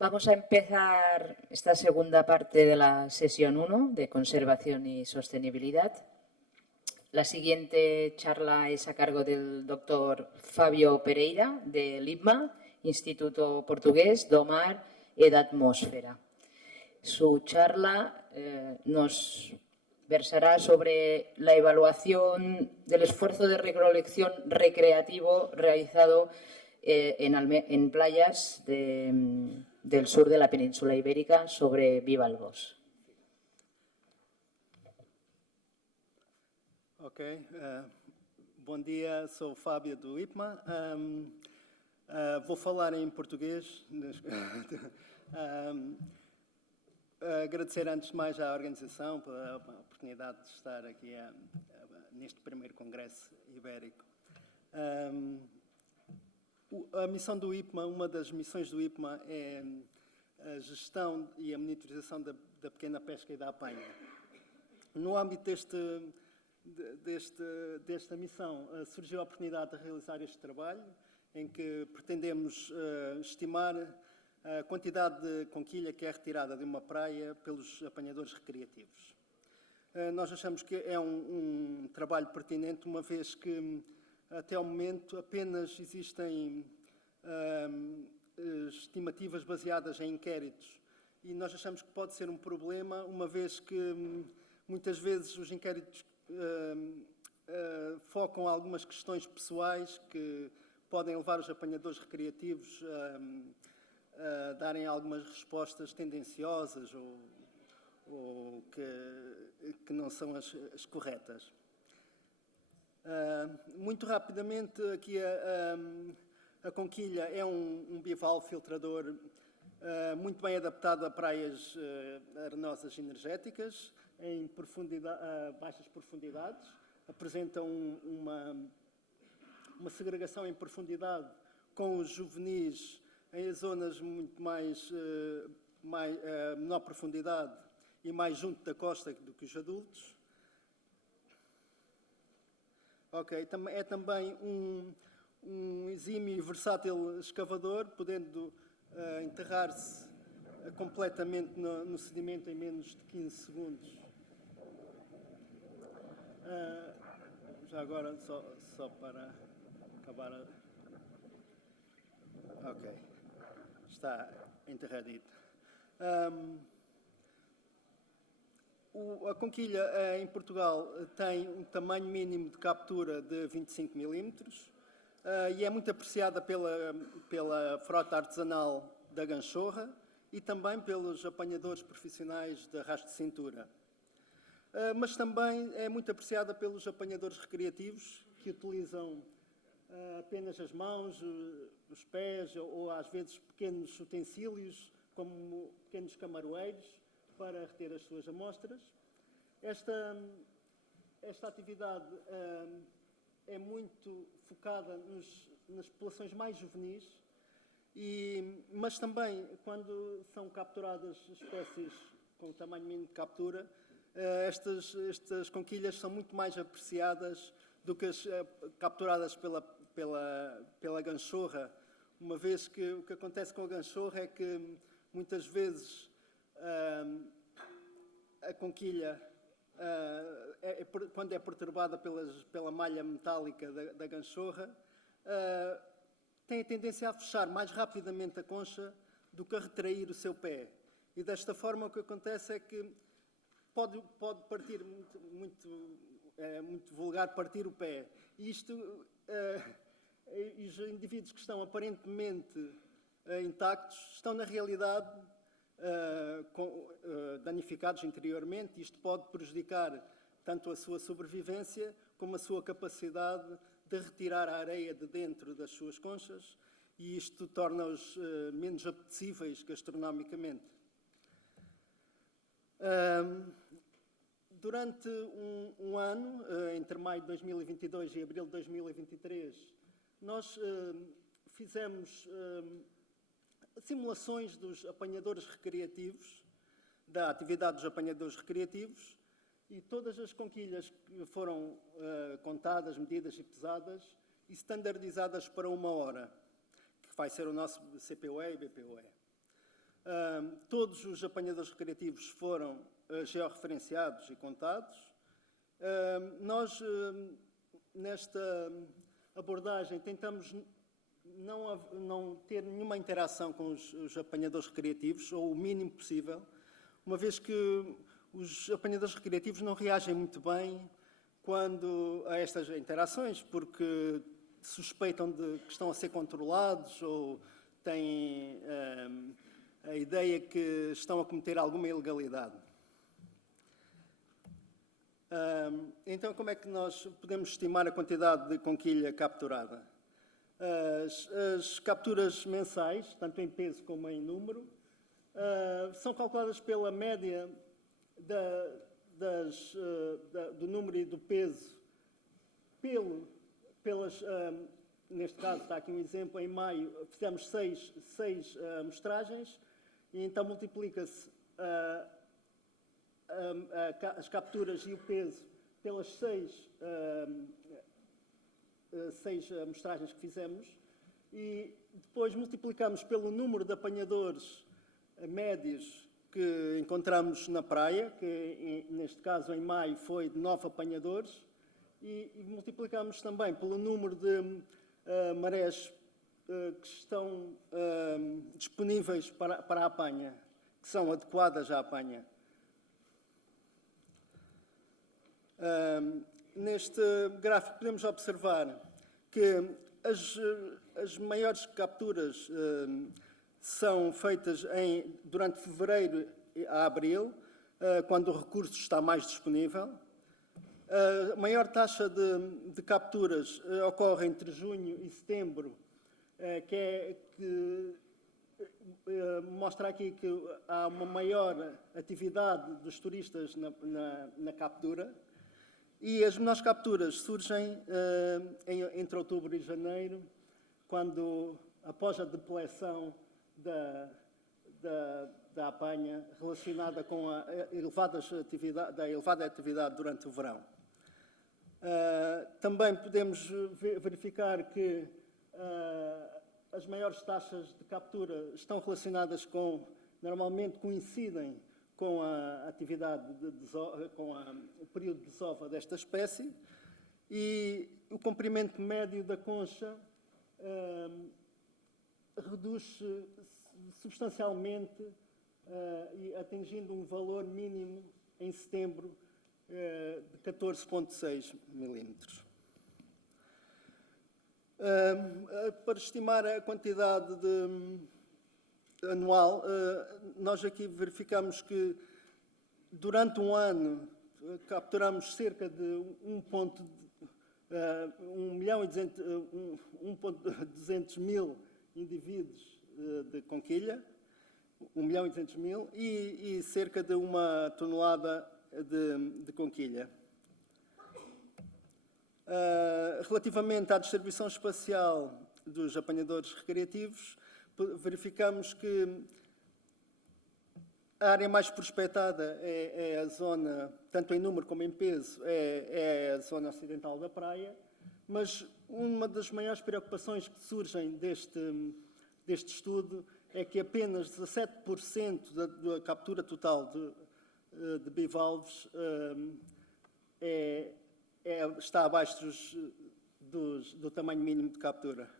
Vamos a empezar esta segunda parte de la sesión 1 de conservación y sostenibilidad. La siguiente charla es a cargo del doctor Fabio Pereira, del IPMA, Instituto Portugués do Mar e da Atmósfera. Su charla nos versará sobre la evaluación del esfuerzo de recolección recreativo realizado en playas del sur de la península ibérica sobre bivalvos. Ok, bom dia, sou o Fábio do IPMA. Vou falar em português. Agradecer antes de mais à organização pela oportunidade de estar aqui neste primeiro Congresso Ibérico. A missão do IPMA, uma das missões do IPMA é a gestão e a monitorização da pequena pesca e da apanha. No âmbito desta missão, surgiu a oportunidade de realizar este trabalho, em que pretendemos estimar a quantidade de conquilha que é retirada de uma praia pelos apanhadores recreativos. Nós achamos que é um trabalho pertinente, uma vez que até ao momento apenas existem estimativas baseadas em inquéritos, e nós achamos que pode ser um problema, uma vez que muitas vezes os inquéritos focam algumas questões pessoais que podem levar os apanhadores recreativos a darem algumas respostas tendenciosas ou que não são as corretas. Muito rapidamente, aqui a conquilha é um bivalve filtrador muito bem adaptado a praias arenosas energéticas, em baixas profundidades. Apresentam uma segregação em profundidade, com os juvenis em zonas muito menor profundidade e mais junto da costa do que os adultos. Ok, é também um exímio e versátil escavador, podendo enterrar-se completamente no sedimento em menos de 15 segundos. Já agora, só para acabar. Ok, está enterradito. A conquilha em Portugal tem um tamanho mínimo de captura de 25 milímetros e é muito apreciada pela frota artesanal da ganchorra e também pelos apanhadores profissionais de arrasto de cintura. Mas também é muito apreciada pelos apanhadores recreativos, que utilizam apenas as mãos, os pés ou às vezes pequenos utensílios, como pequenos camaroeiros, para reter as suas amostras. Esta atividade é muito focada nas populações mais juvenis, mas também quando são capturadas espécies com tamanho mínimo de captura, estas conquilhas são muito mais apreciadas do que as capturadas pela ganchorra, uma vez que o que acontece com a ganchorra é que muitas vezes a conquilha, quando é perturbada pela malha metálica da ganchorra, tem a tendência a fechar mais rapidamente a concha do que a retrair o seu pé. E desta forma o que acontece é que pode partir, muito vulgar, partir o pé. E os indivíduos que estão aparentemente intactos estão na realidade danificados interiormente. Isto pode prejudicar tanto a sua sobrevivência como a sua capacidade de retirar a areia de dentro das suas conchas, e isto torna-os menos apetecíveis gastronomicamente. Durante um ano, entre maio de 2022 e abril de 2023, nós fizemos simulações dos apanhadores recreativos, da atividade dos apanhadores recreativos, e todas as conquilhas que foram contadas, medidas e pesadas e standardizadas para 1 hora, que vai ser o nosso CPOE e BPOE. Todos os apanhadores recreativos foram georreferenciados e contados. Nós, nesta abordagem, tentamos não ter nenhuma interação com os apanhadores recreativos, ou o mínimo possível, uma vez que os apanhadores recreativos não reagem muito bem a estas interações, porque suspeitam de que estão a ser controlados ou têm a ideia que estão a cometer alguma ilegalidade. Então, como é que nós podemos estimar a quantidade de conquilha capturada? As capturas mensais, tanto em peso como em número, são calculadas pela média do número e do peso neste caso, está aqui um exemplo, em maio fizemos seis amostragens e então multiplica-se as capturas e o peso pelas seis amostragens que fizemos e depois multiplicamos pelo número de apanhadores médios que encontramos na praia, que neste caso em maio foi de 9 apanhadores, e multiplicamos também pelo número de marés que estão disponíveis para a apanha, que são adequadas à apanha. Neste gráfico podemos observar que as maiores capturas são feitas durante fevereiro a abril, quando o recurso está mais disponível. A maior taxa de capturas ocorre entre junho e setembro, que mostra aqui que há uma maior atividade dos turistas na captura. E as menores capturas surgem entre outubro e janeiro, após a depleção da apanha relacionada com a elevada atividade durante o verão. Também podemos verificar que as maiores taxas de captura estão relacionadas normalmente coincidem com a atividade com o período de desova desta espécie, e o comprimento médio da concha reduz-se substancialmente, atingindo um valor mínimo em setembro de 14,6 milímetros. Para estimar a quantidade anual, nós aqui verificamos que durante um ano capturamos cerca de 1.200.000 indivíduos de conquilha, 1.200.000, e cerca de 1 tonelada de conquilha. Relativamente à distribuição espacial dos apanhadores recreativos, verificamos que a área mais prospectada é a zona, tanto em número como em peso, é a zona ocidental da praia, mas uma das maiores preocupações que surgem deste estudo é que apenas 17% da captura total de bivalves está abaixo do tamanho mínimo de captura.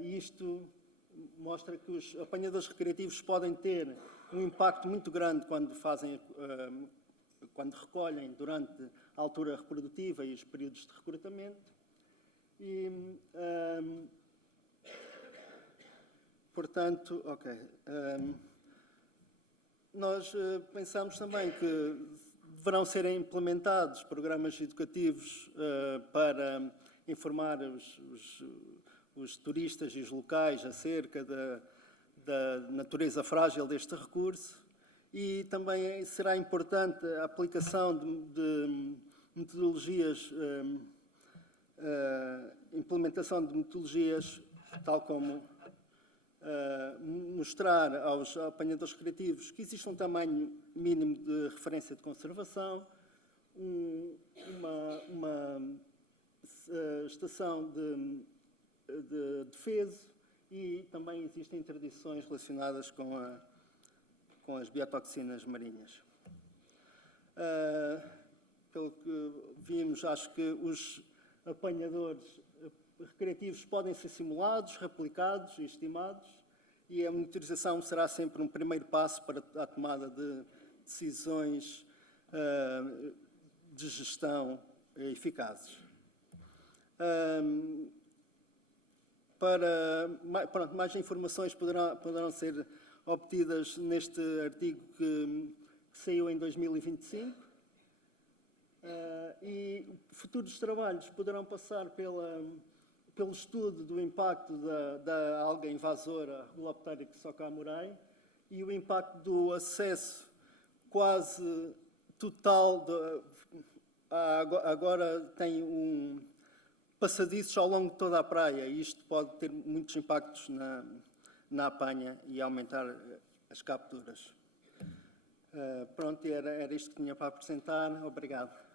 E isto mostra que os apanhadores recreativos podem ter um impacto muito grande quando recolhem durante a altura reprodutiva e os períodos de recrutamento. E, portanto, nós pensamos também que deverão ser implementados programas educativos para informar os turistas e os locais acerca da natureza frágil deste recurso, e também será importante a aplicação de metodologias, implementação de metodologias, tal como mostrar aos apanhadores recreativos que existe um tamanho mínimo de referência de conservação, uma estação de defeso e também existem interdições relacionadas com as biotoxinas marinhas. Pelo que vimos, acho que os apanhadores recreativos podem ser simulados, replicados e estimados, e a monitorização será sempre um primeiro passo para a tomada de decisões de gestão eficazes. Mais informações poderão ser obtidas neste artigo que saiu em 2025. E futuros trabalhos poderão passar pelo estudo do impacto da alga invasora Holopteryx sockamurai e o impacto do acesso quase total. Agora tem passadiços ao longo de toda a praia e isto pode ter muitos impactos na apanha e aumentar as capturas. Pronto, era isto que tinha para apresentar. Obrigado.